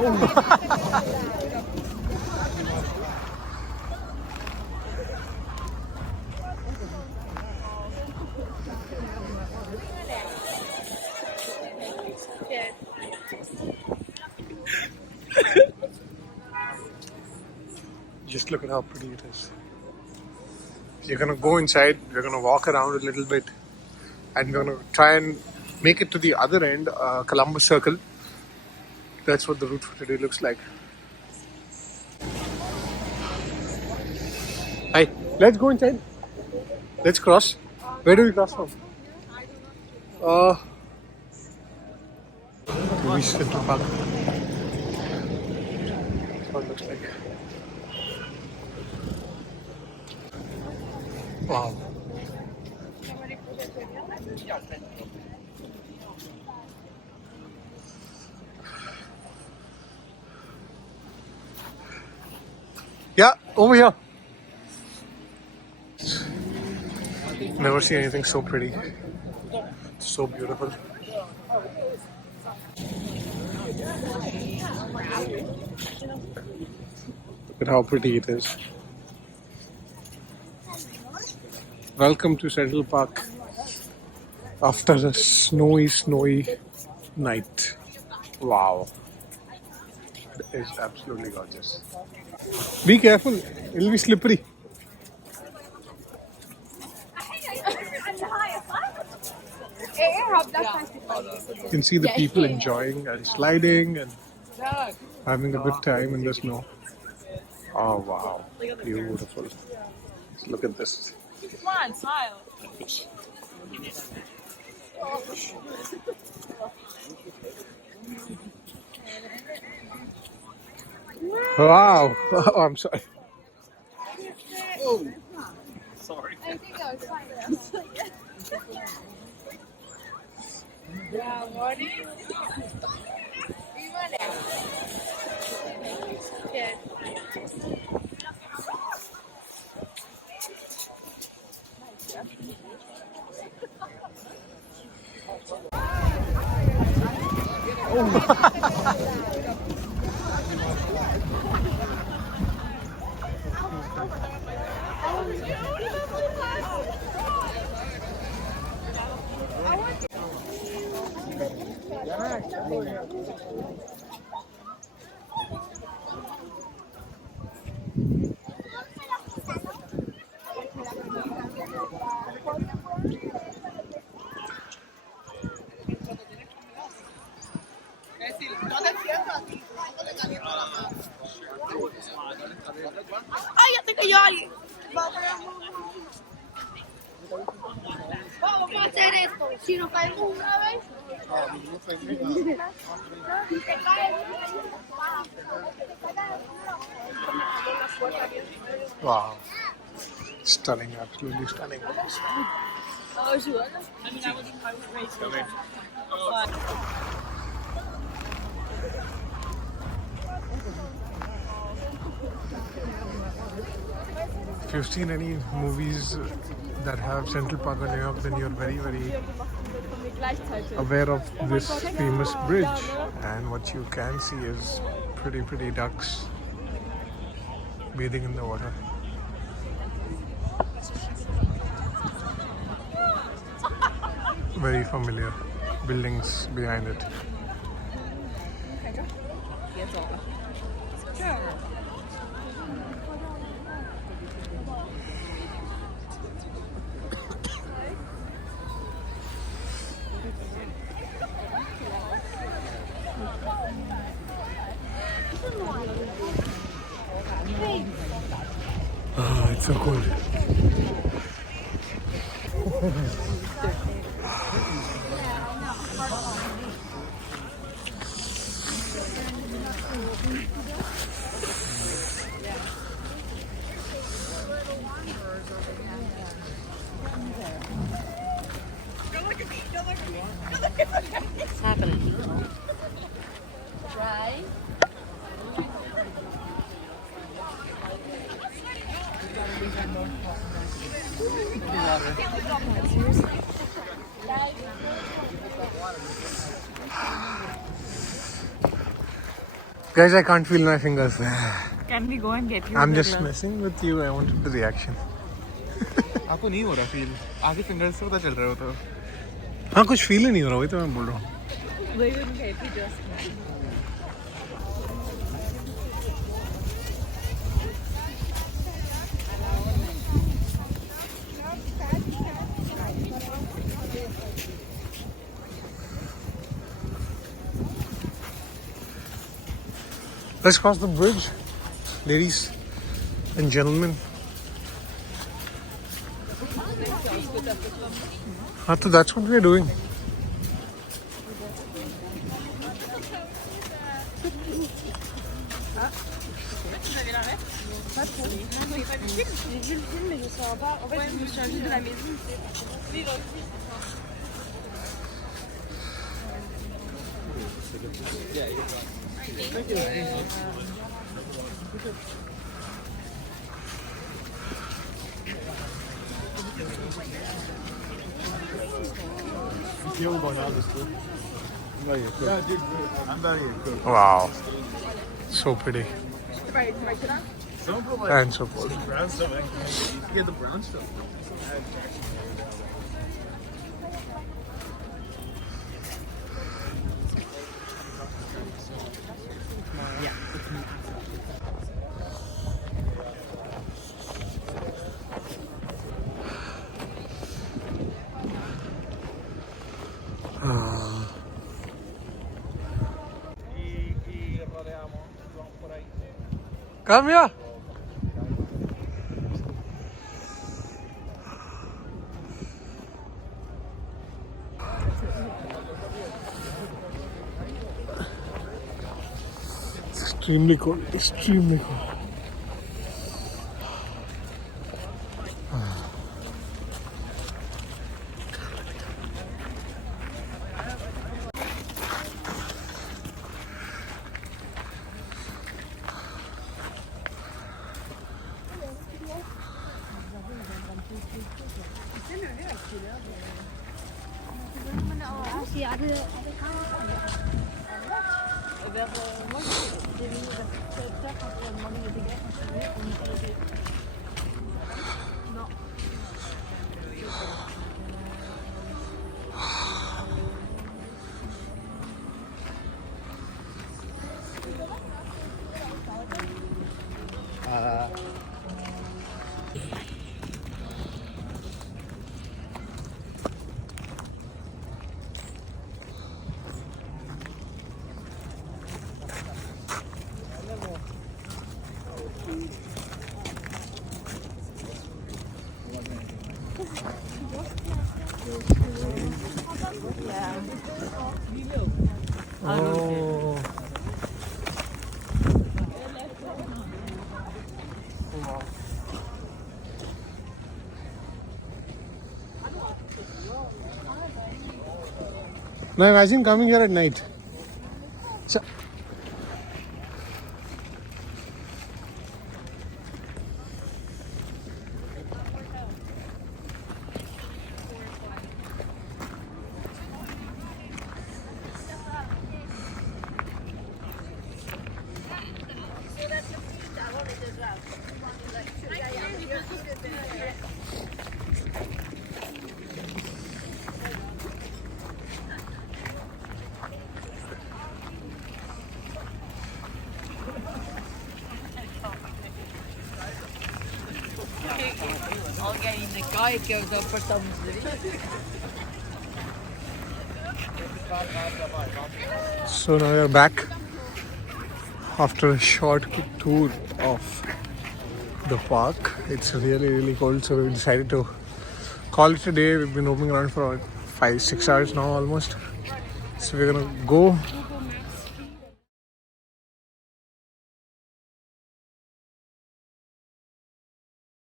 Just look at how pretty it is. You're gonna go inside, we're gonna walk around a little bit, and we're gonna try and make it to the other end, Columbus Circle. That's what the route for today looks like. Hi, let's go inside. Let's cross. Where do we cross from? Maybe Central Park. That's what it looks like. Wow. Yeah, over here. Never seen anything so pretty. So beautiful. Look at how pretty it is. Welcome to Central Park after a snowy night. Wow. It is absolutely gorgeous. Be careful, it'll be slippery. You can see the people enjoying and sliding and having a good time in the snow. Oh wow, beautiful. Look at this. Come on, smile. Wow. Oh, I'm sorry. Oh, sorry. I think I was fine. Yeah, what is it? Ay, ya te cayó alguien. Vamos a hacer esto. Si nos caemos una vez. Si te caes. Wow. Stunning, absolutely stunning. Oh, sure. I mean, I was raised. If you've seen any movies that have Central Park or New York, then you're very aware of this famous bridge. And what you can see is pretty ducks bathing in the water. Very familiar buildings behind it. Ah, it's so cold. What's happening? Right. Guys, I can't feel my fingers. Can we go and get you? I'm just messing with you. I wanted the reaction. आपको नहीं हो रहा feel आगे fingers से पता चल रहा हो तो हाँ कुछ फील ही नहीं हो रहा वही तो मैं बोल रहा हूँ. We will get you just. Let's cross the bridge, ladies and gentlemen. So that's what we're doing. Wow, so pretty. And so cool. get the brown stuff. Come here. Extremely cold. Extremely cold. Oh. Now imagine coming here at night. So, I'll get in the car, it goes up for some So now we are back after a short tour of the park. It's really cold, so we decided to call it a day. We've been roaming around for 5-6 hours now almost. So we're gonna go